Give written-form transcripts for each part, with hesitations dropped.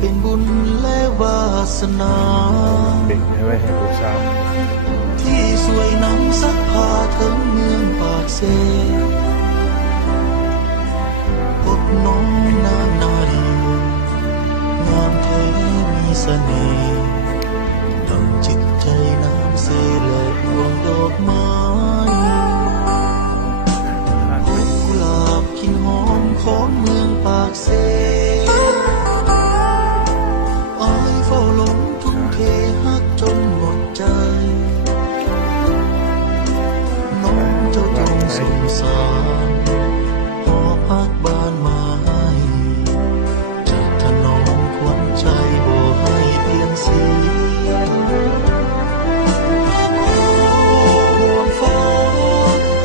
เป็นบุญและวาสนาเป็นให้ไว้ให้บูชาที่สวยนำสักพาถึงเมืองปากเซพบน้องนางนาลีงามแท้มีเสน่ห์ดังจิตใจน้ำเสและดวงดอกไม้พบกุหลาบกลิ่นหอมของเมืองปากเซอ้ายเฝ้าหลงทุ่มเทฮักจนหมดใจน้องเจ้าจงสงสารหอพักบ้านไม้จากถนอมควันใจบ่ให้เปลี่ยนสีโหนฟ้า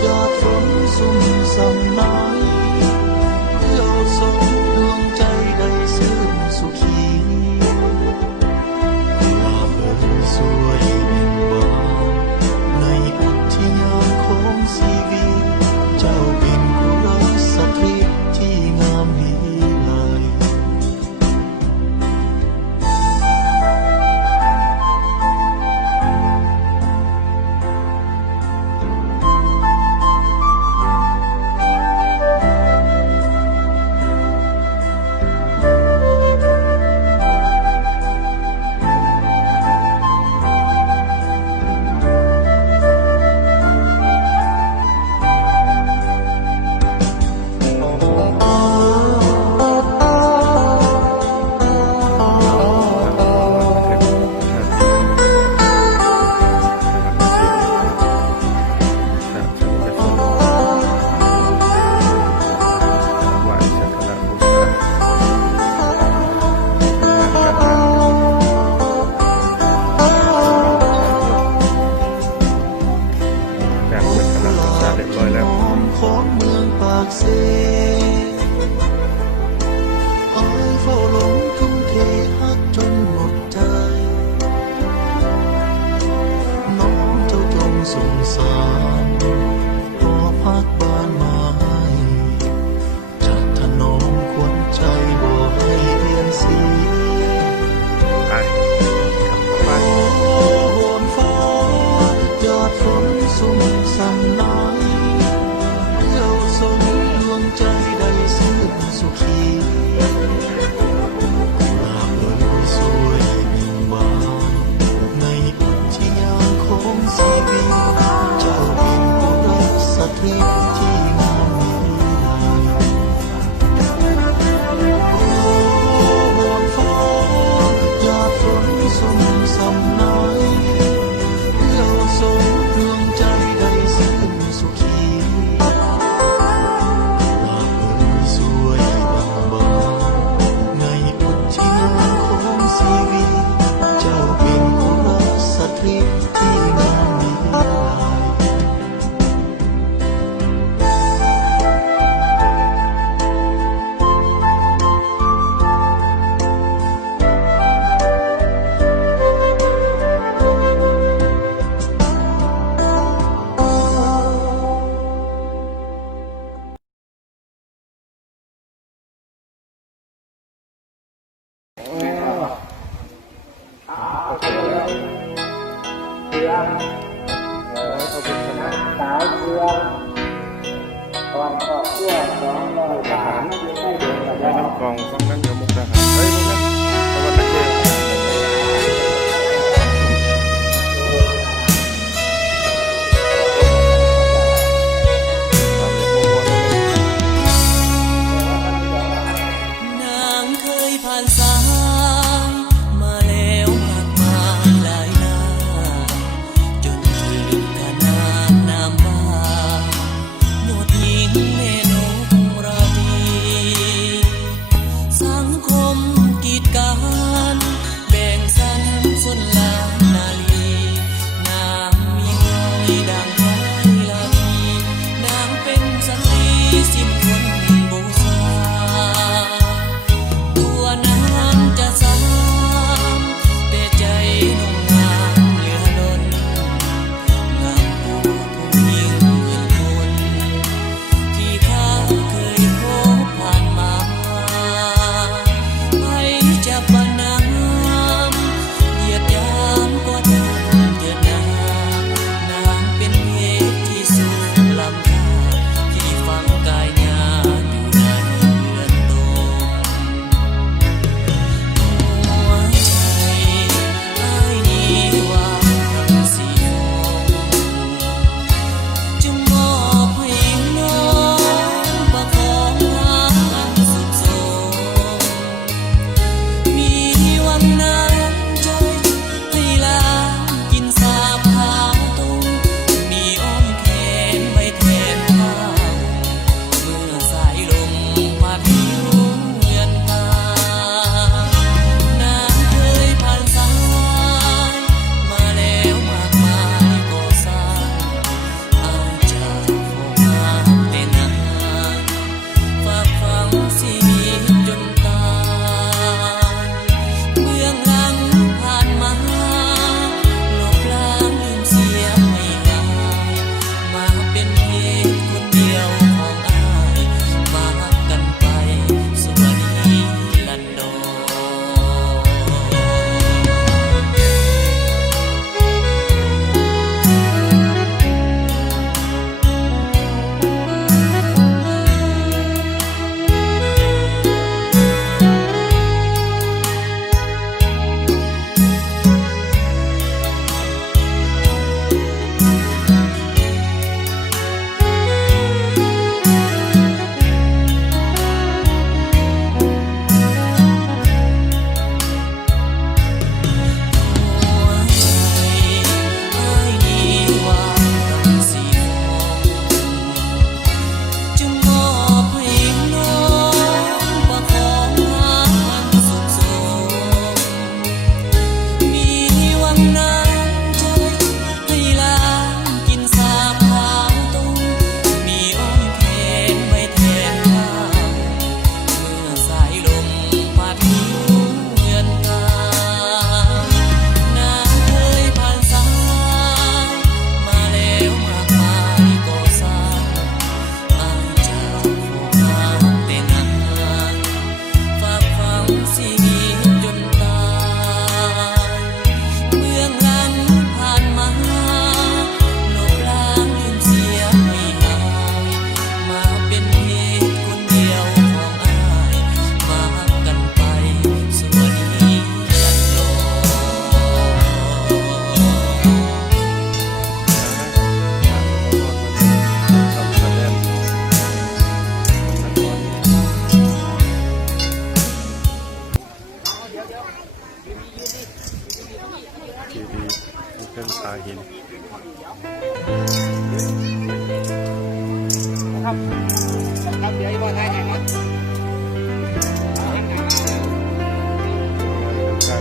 หยาดฝนสุ่มสำน้ำเพื่อส่งดวงใจได้ซื่นสุขีสวยเบ่งบานในอุทยานของชีวิตเจ้าเป็นกุลสตรีที่งามวิไลของเมืองปากเซอ้ายเฝ้าหลงทุ่มเทฮักจนหมดใจน้องเจ้าจงสงสารหอพักบ้านไม้จากถนอมควันใจบ่ให้เปลี่ยนสีโอ้โหนฟ้าหยาดฝนสุ่มสำน้ำส่งดวงใจได้ซื่นสุขีกุหลาบเอ่ยสวยเบ่งบานในอุทยานของชีวิตเจ้าเป็นกุลสตรีที่งามวิไลโอ้โหนฟ้าหยาดฝนสุ่มสำน้ำเพื่อส่งดวงใจได้ซื่นสุขีสาวเชืองก่อนก็เพื่อ200 บาทให้เดินกับน้ำกองฟังนั้นอยู่มุกดาหารเฮ้ยมุกนั้นตะวันตะเกียบนางเคยผ่านสายมาแล้วมากมายหลายหน้าจนถึงขนานนามว่ายอดหญิงแม่นกราตรีสังคม าหิน ครับครับเดี๋ยวอีกวันไทยไหนครับ ใช่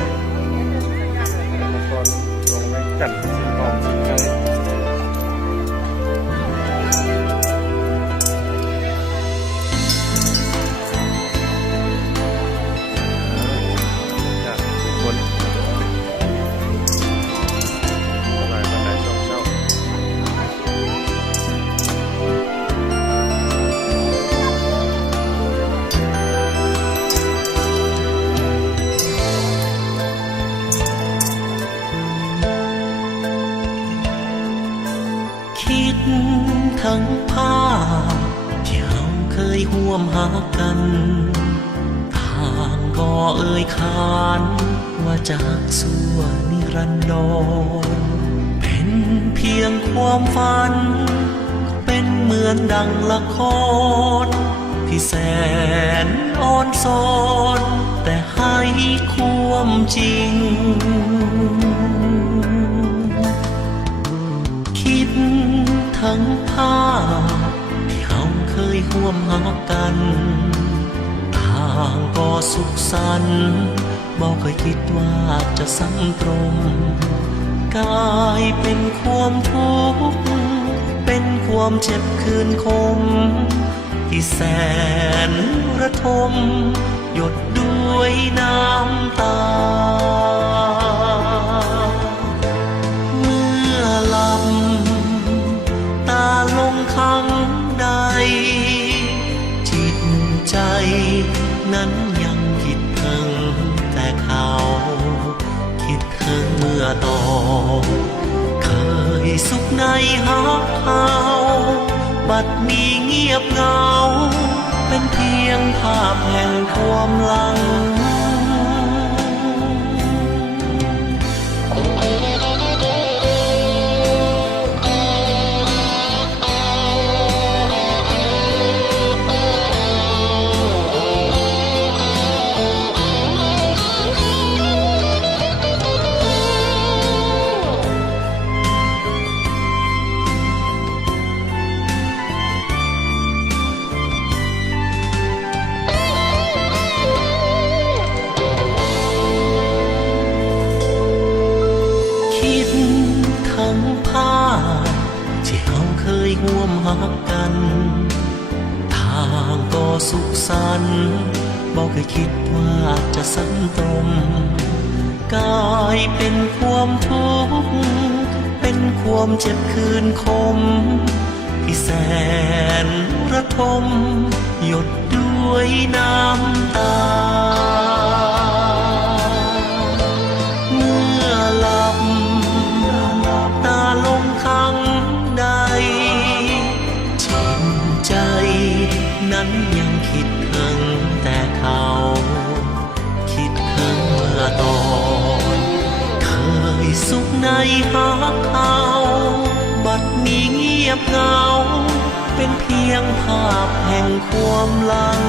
นครหลวงแม่จันทร์สิงห์ทองสิงห์ไทยจากทุกคนสบายวันไหนช่วงเช้าคิดทั้งภาพที่เราเคยห่วมหากันทางก็เอ่ยขานว่าจากสัวนิรันดรเป็นเพียงความฝันเป็นเหมือนดังละครที่แสนอ่อนสอนแต่ให้ความจริงคิดทั้งภาพที่เราเคยห่วมหากันทางก็สุขสันต์บอกเคยคิดว่าจะซ้ำตรงกลายเป็นความทุกข์เป็นความเจ็บคืนคมที่แสนระทมหยดด้วยน้ำตาเมื่อหลับตาลงครั้งใดจิตใจนั้นยังคิดถึงแต่เขาคิดถึงเมื่อตอนเคยสุขในหักเขาบัดนี้เงียบเหงาเป็นเพียงภาพแห่งความหลังทั้งภาพที่เราเคยห่วมหากันทางก็สุขสันต์บอกเคยคิดว่าจะซ้ำตรงกลายเป็นความทุกข์เป็นความเจ็บคืนคมที่แสนระทมหยดด้วยน้ำตาเมื่อหลับตาลงครั้งใดจิตใจนั้นยังคิดถึงแต่เขาคิดถึงเมื่อตอนเคยสุขในหักเขาบัดนี้เงียบเหงาเป็นเพียงภาพแห่งความหลัง